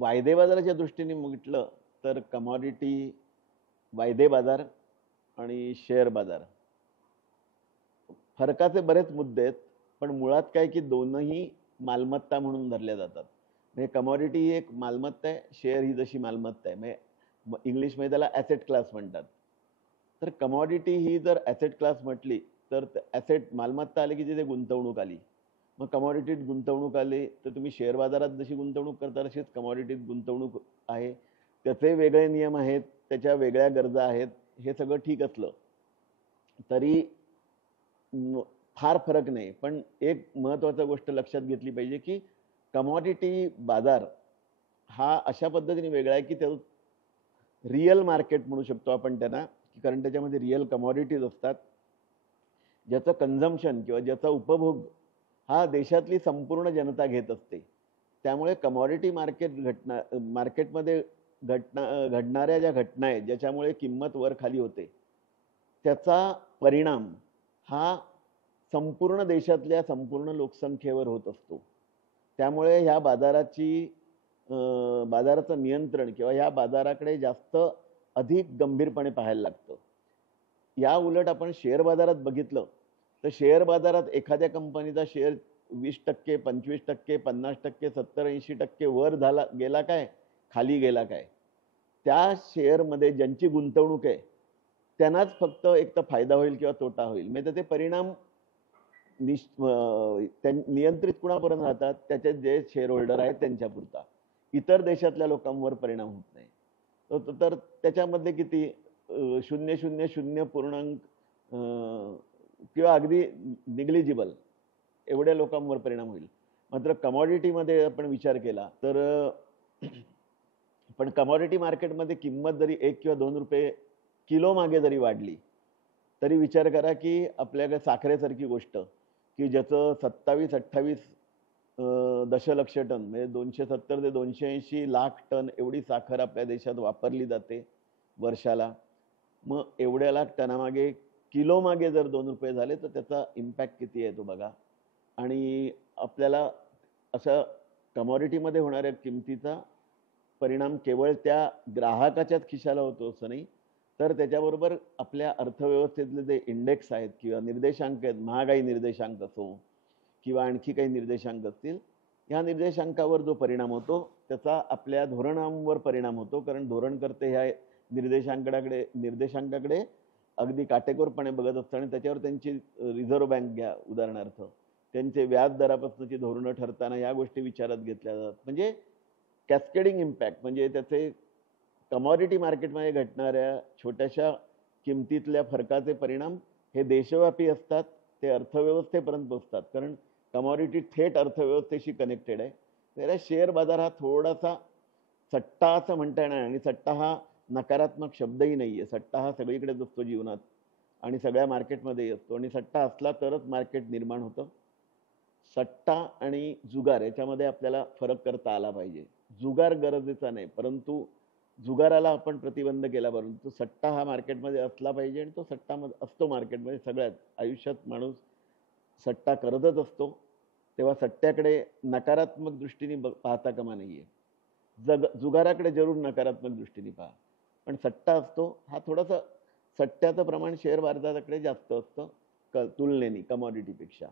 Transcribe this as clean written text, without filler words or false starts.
वायदे बाजाराच्या दृष्टीने म्हटलं तर कमॉडिटी, वायदे बाजार आणि शेअर बाजार फरकाचे बरेच मुद्दे आहेत. पण मुळात काय की दोनही मालमत्ता म्हणून धरल्या जातात. म्हणजे कमॉडिटी ही एक मालमत्ता आहे, शेअर ही जशी मालमत्ता आहे. म्हणजे इंग्लिशमध्ये त्याला ॲसेट क्लास म्हणतात. तर कमॉडिटी ही जर ॲसेट क्लास म्हटली तर ॲसेट मालमत्ता आली की तिथे गुंतवणूक आली. मग कमॉडिटीत गुंतवणूक आली तर तुम्ही शेअर बाजारात जशी गुंतवणूक करता तशीच कमॉडिटीत गुंतवणूक आहे. त्याचे वेगळे नियम आहेत, त्याच्या वेगळ्या गरजा आहेत. हे सगळं ठीक असलं तरी फार फरक नाही. पण एक महत्त्वाची गोष्ट लक्षात घेतली पाहिजे की कमॉडिटी बाजार हा अशा पद्धतीने वेगळा आहे की तो रिअल मार्केट म्हणू शकतो आपण त्यांना, कारण त्याच्यामध्ये रिअल कमॉडिटीज असतात, ज्याचं कन्झम्पशन किंवा ज्याचा उपभोग हा देशातली संपूर्ण जनता घेत असते. त्यामुळे कमॉडिटी मार्केटमध्ये घडणाऱ्या ज्या घटना आहेत ज्याच्यामुळे किंमत वर खाली होते, त्याचा परिणाम हा संपूर्ण देशातल्या संपूर्ण लोकसंख्येवर होत असतो. त्यामुळे ह्या बाजाराचं नियंत्रण किंवा ह्या बाजाराकडे जास्त अधिक गंभीरपणे पाहायला लागतं. या उलट आपण शेअर बाजारात बघितलं तर शेअर बाजारात एखाद्या कंपनीचा शेअर 20%, 25%, 50%, 70-80% वर गेला काय, खाली गेला काय, त्या शेअरमध्ये ज्यांची गुंतवणूक आहे त्यांनाच फक्त एक तर फायदा होईल किंवा तोटा होईल. म्हणजे त्याचे परिणाम नियंत्रित कुणापर्यंत राहतात, त्याचे जे शेअर होल्डर आहेत त्यांच्यापुरता. इतर देशातल्या लोकांवर परिणाम होत नाही. तर त्याच्यामध्ये किती 0.00 पूर्णांक किंवा अगदी निग्लिजिबल एवढ्या लोकांवर परिणाम होईल. मात्र कमॉडिटीमध्ये आपण विचार केला तर पण कमॉडिटी मार्केटमध्ये किंमत जरी 1 किंवा 2 रुपये किलो मागे जरी वाढली तरी विचार करा की आपल्याकडे साखरेसारखी गोष्ट की ज्याचं 27-28 दशलक्ष टन म्हणजे 270 ते 280 लाख टन एवढी साखर आपल्या देशात वापरली जाते वर्षाला. मग एवढ्या लाख टनामागे किलो मागे जर 2 रुपये झाले तर त्याचा इम्पॅक्ट किती आहे तो बघा. आणि आपल्याला असं कमॉडिटीमध्ये होणाऱ्या किमतीचा परिणाम केवळ त्या ग्राहकाच्याच खिशाला होतो असं नाही, तर त्याच्याबरोबर आपल्या अर्थव्यवस्थेतले जे इंडेक्स आहेत किंवा निर्देशांक आहेत, महागाई निर्देशांक असो किंवा आणखी काही निर्देशांक असतील, ह्या निर्देशांकावर जो परिणाम होतो त्याचा आपल्या धोरणांवर परिणाम होतो. कारण धोरणकर्ते ह्या निर्देशांकाकडे अगदी काटेकोरपणे बघत असतात आणि त्याच्यावर त्यांची रिझर्व्ह बँक घ्या उदाहरणार्थ, त्यांचे व्याज दरापासूनची धोरणं ठरताना या गोष्टी विचारात घेतल्या जातात. म्हणजे कॅस्केडिंग इम्पॅक्ट म्हणजे त्याचे कमॉडिटी मार्केटमध्ये घडणाऱ्या छोट्याशा किमतीतल्या फरकाचे परिणाम हे देशव्यापी असतात, ते अर्थव्यवस्थेपर्यंत पोहोचतात. कारण कमॉडिटी थेट अर्थव्यवस्थेशी कनेक्टेड आहे. तर शेअर बाजार हा थोडासा सट्टा असं म्हणता येणार आणि सट्टा हा नकारात्मक शब्दही नाही आहे. सट्टा हा सगळीकडेच असतो जीवनात आणि सगळ्या मार्केटमध्येही असतो आणि सट्टा असला तरच मार्केट निर्माण होतं. सट्टा आणि जुगार याच्यामध्ये आपल्याला फरक करता आला पाहिजे. जुगार गरजेचा नाही, परंतु जुगाराला आपण प्रतिबंध केला, परंतु सट्टा हा मार्केटमध्ये असला पाहिजे आणि तो सट्टा असतो मार्केटमध्ये. सगळ्यात आयुष्यात माणूस सट्टा करतच असतो, तेव्हा सट्ट्याकडे नकारात्मक दृष्टीने पाहता कामा नये. जुगाराकडे जरूर नकारात्मक दृष्टीने पहा, पण सट्टा असतो हा थोडासा सट्ट्याचं प्रमाण शेअर बाजाराकडे जास्त असतं तुलनेने कमॉडिटीपेक्षा.